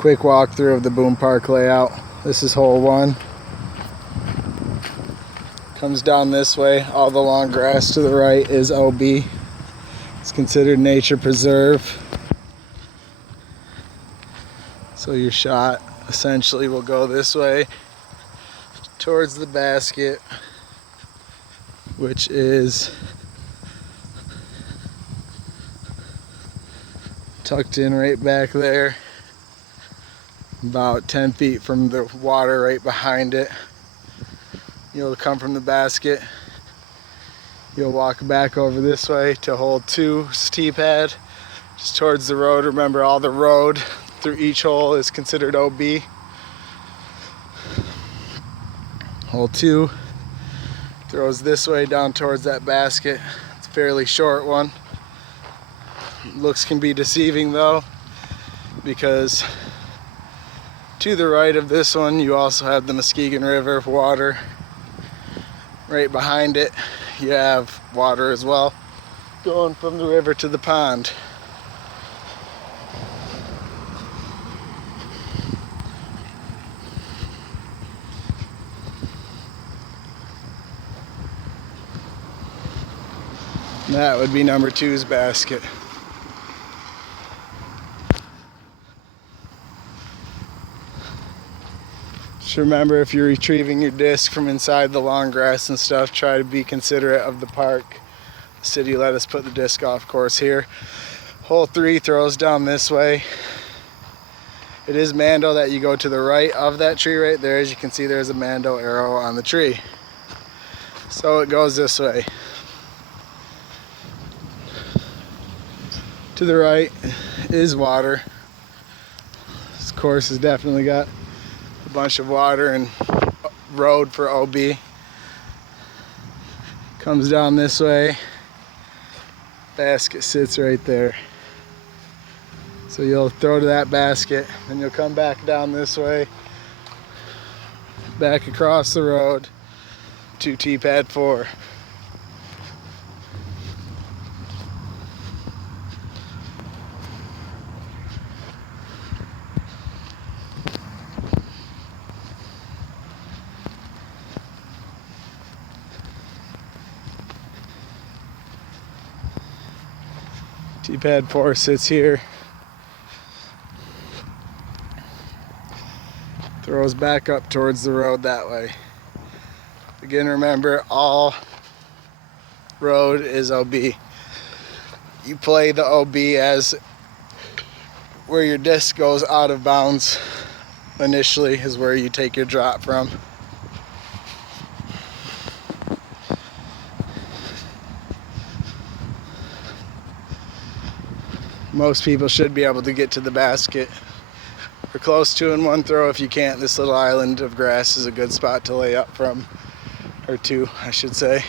Quick walkthrough of the Boone Park layout. This is hole 1. Comes down this way. All the long grass to the right is OB. It's considered nature preserve. So your shot essentially will go this way towards the basket, which is tucked in right back there, about 10 feet from the water right behind it. You'll come from the basket, you'll walk back over this way to hole 2 tee pad, just towards the road. Remember, all the road through each hole is considered OB. Hole 2 throws this way down towards that basket. It's a fairly short one. Looks can be deceiving though, because to the right of this one you also have the Muskegon River water. Right behind it you have water as well, going from the river to the pond. That would be number 2's basket. Just remember, if you're retrieving your disc from inside the long grass and stuff, try to be considerate of the park. The city let us put the disc off course here. Hole 3 throws down this way. It is Mando that you go to the right of that tree right there. As you can see, there's a Mando arrow on the tree. So it goes this way. To the right is water. This course has definitely got a bunch of water and road for OB. Comes down this way. Basket sits right there. So you'll throw to that basket, then you'll come back down this way, back across the road to tee pad 4. Tee pad 4 sits here. Throws back up towards the road that way. Again, remember, all road is OB. You play the OB as where your disc goes out of bounds initially is where you take your drop from. Most people should be able to get to the basket or close to in one throw. If you can't, this little island of grass is a good spot to lay up from, or 2, I should say.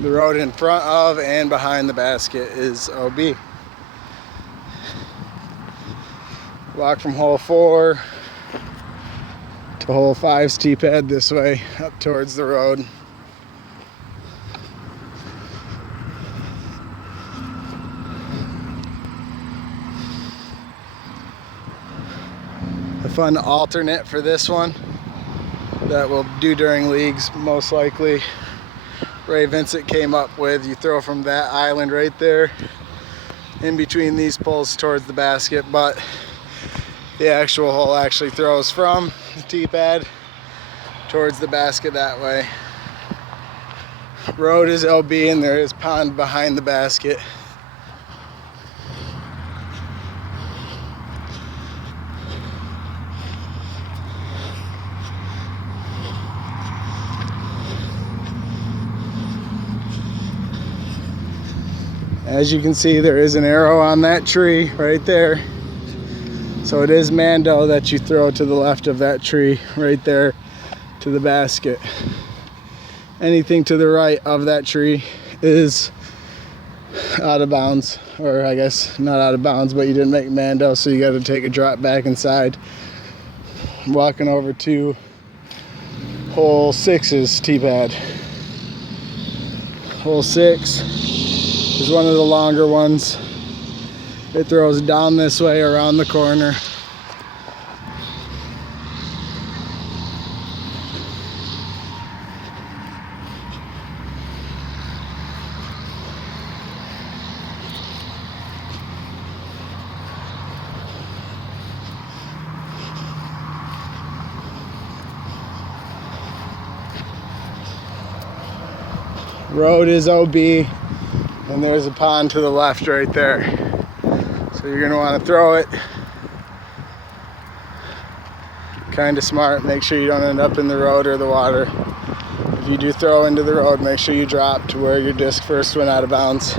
The road in front of and behind the basket is OB. Walk from hole 4 to hole 5's tee pad this way, up towards the road. A fun alternate for this one that we'll do during leagues, most likely, Ray Vincent came up with. You throw from that island right there in between these poles towards the basket, but the actual hole actually throws from the tee pad towards the basket that way. Road is OB and there is pond behind the basket. As you can see, there is an arrow on that tree right there. So it is Mando that you throw to the left of that tree right there to the basket. Anything to the right of that tree is out of bounds, or I guess not out of bounds, but you didn't make Mando, so you got to take a drop back inside. I'm walking over to hole 6's tee pad. Hole 6 is one of the longer ones. It throws down this way around the corner. Road is OB, and there's a pond to the left right there. So you're gonna wanna throw it kind of smart. Make sure you don't end up in the road or the water. If you do throw into the road, make sure you drop to where your disc first went out of bounds.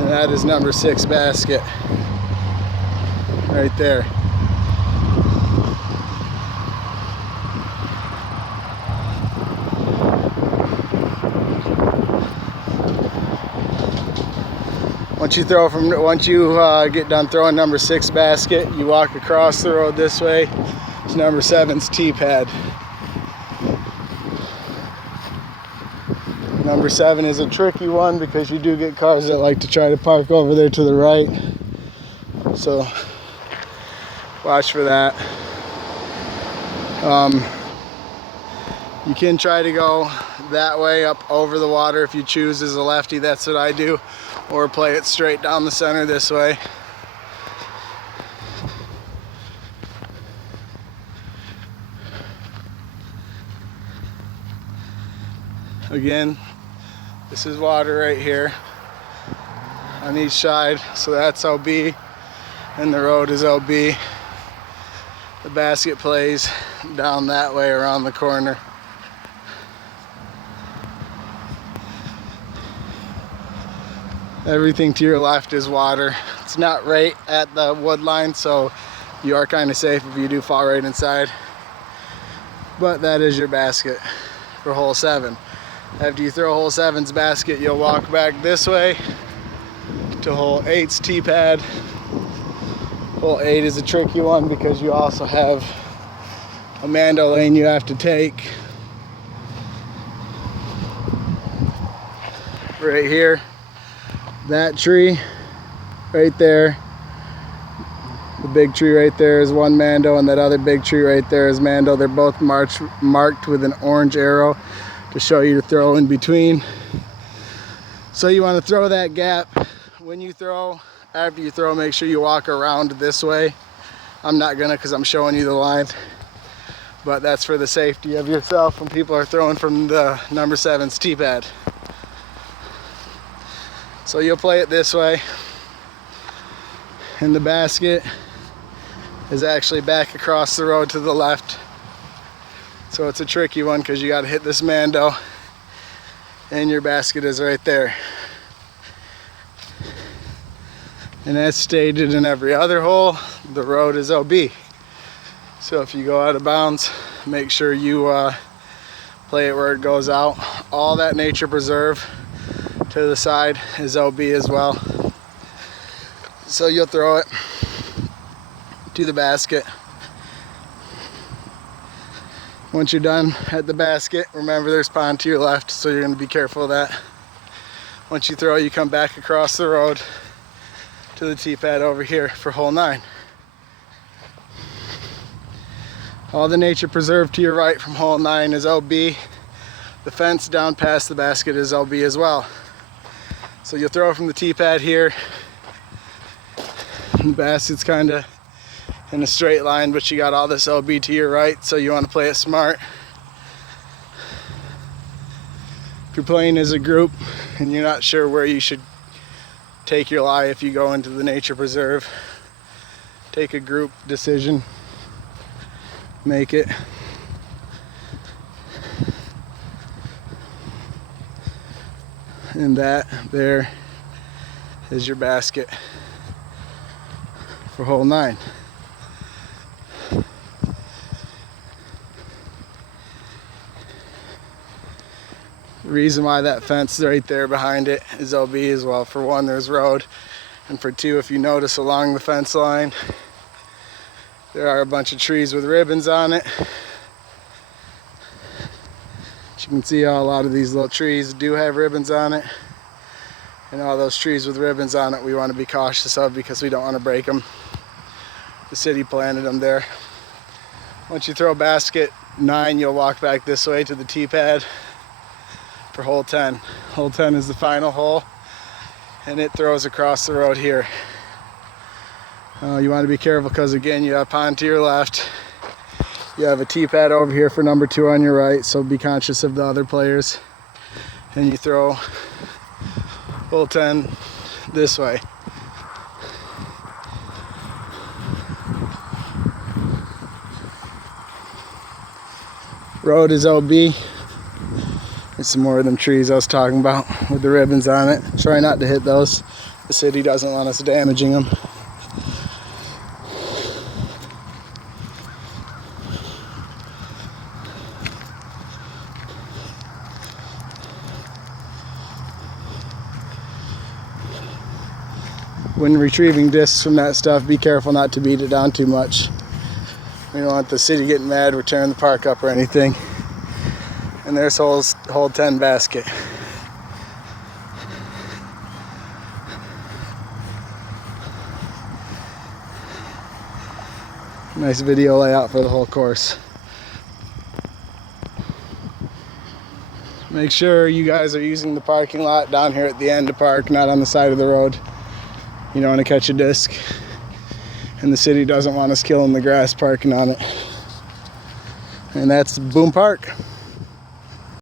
And that is number 6 basket right there. Once you get done throwing number 6 basket, you walk across the road this way. It's number 7's tee pad. Number 7 is a tricky one because you do get cars that like to try to park over there to the right. So watch for that. You can try to go that way up over the water if you choose as a lefty. That's what I do. Or play it straight down the center this way. Again, this is water right here on each side, so that's OB, and the road is OB. The basket plays down that way around the corner. Everything to your left is water. It's not right at the wood line, so you are kind of safe if you do fall right inside. But that is your basket for hole 7. After you throw hole 7's basket, you'll walk back this way to hole 8's tee pad. Hole 8 is a tricky one because you also have a Mando lane you have to take. Right here. That tree right there, the big tree right there is one Mando, and that other big tree right there is Mando. They're both marked with an orange arrow to show you to throw in between. So you want to throw that gap. When you throw, after you throw, make sure you walk around this way. I'm not gonna because I'm showing you the line, but that's for the safety of yourself when people are throwing from the number 7's tee pad. So you'll play it this way, and the basket is actually back across the road to the left. So it's a tricky one because you got to hit this Mando, and your basket is right there. And as stated in every other hole, the road is OB. So if you go out of bounds, make sure you play it where it goes out. All that nature preserve to the side is OB as well. So you'll throw it to the basket. Once you're done at the basket, remember there's pond to your left, so you're going to be careful of that. Once you throw, you come back across the road to the tee pad over here for hole 9. All the nature preserve to your right from hole 9 is OB. The fence down past the basket is OB as well. So you'll throw from the tee pad here. The basket's kind of in a straight line, but you got all this OB to your right, so you want to play it smart. If you're playing as a group and you're not sure where you should take your lie if you go into the nature preserve, take a group decision, make it. And that there is your basket for hole 9. The reason why that fence right there behind it is OB as well. For one, there's road, and for two, if you notice along the fence line, There are a bunch of trees with ribbons on it. As you can see, how a lot of these little trees do have ribbons on it. And all those trees with ribbons on it we want to be cautious of because we don't want to break them. The city planted them there. Once you throw basket 9, you'll walk back this way to the tee pad for hole 10. Hole 10 is the final hole, and it throws across the road here. You want to be careful because, again, you have pond to your left. You have a tee pad over here for number 2 on your right, so be conscious of the other players. And you throw hole 10 this way. Road is OB. There's some more of them trees I was talking about with the ribbons on it. Try not to hit those. The city doesn't want us damaging them. When retrieving discs from that stuff, be careful not to beat it down too much. We don't want the city getting mad, we're tearing the park up or anything. And there's hole 10 basket. Nice video layout for the whole course. Make sure you guys are using the parking lot down here at the end to park, not on the side of the road. You don't want to catch a disc. And the city doesn't want us killing the grass parking on it. And that's Boone Park.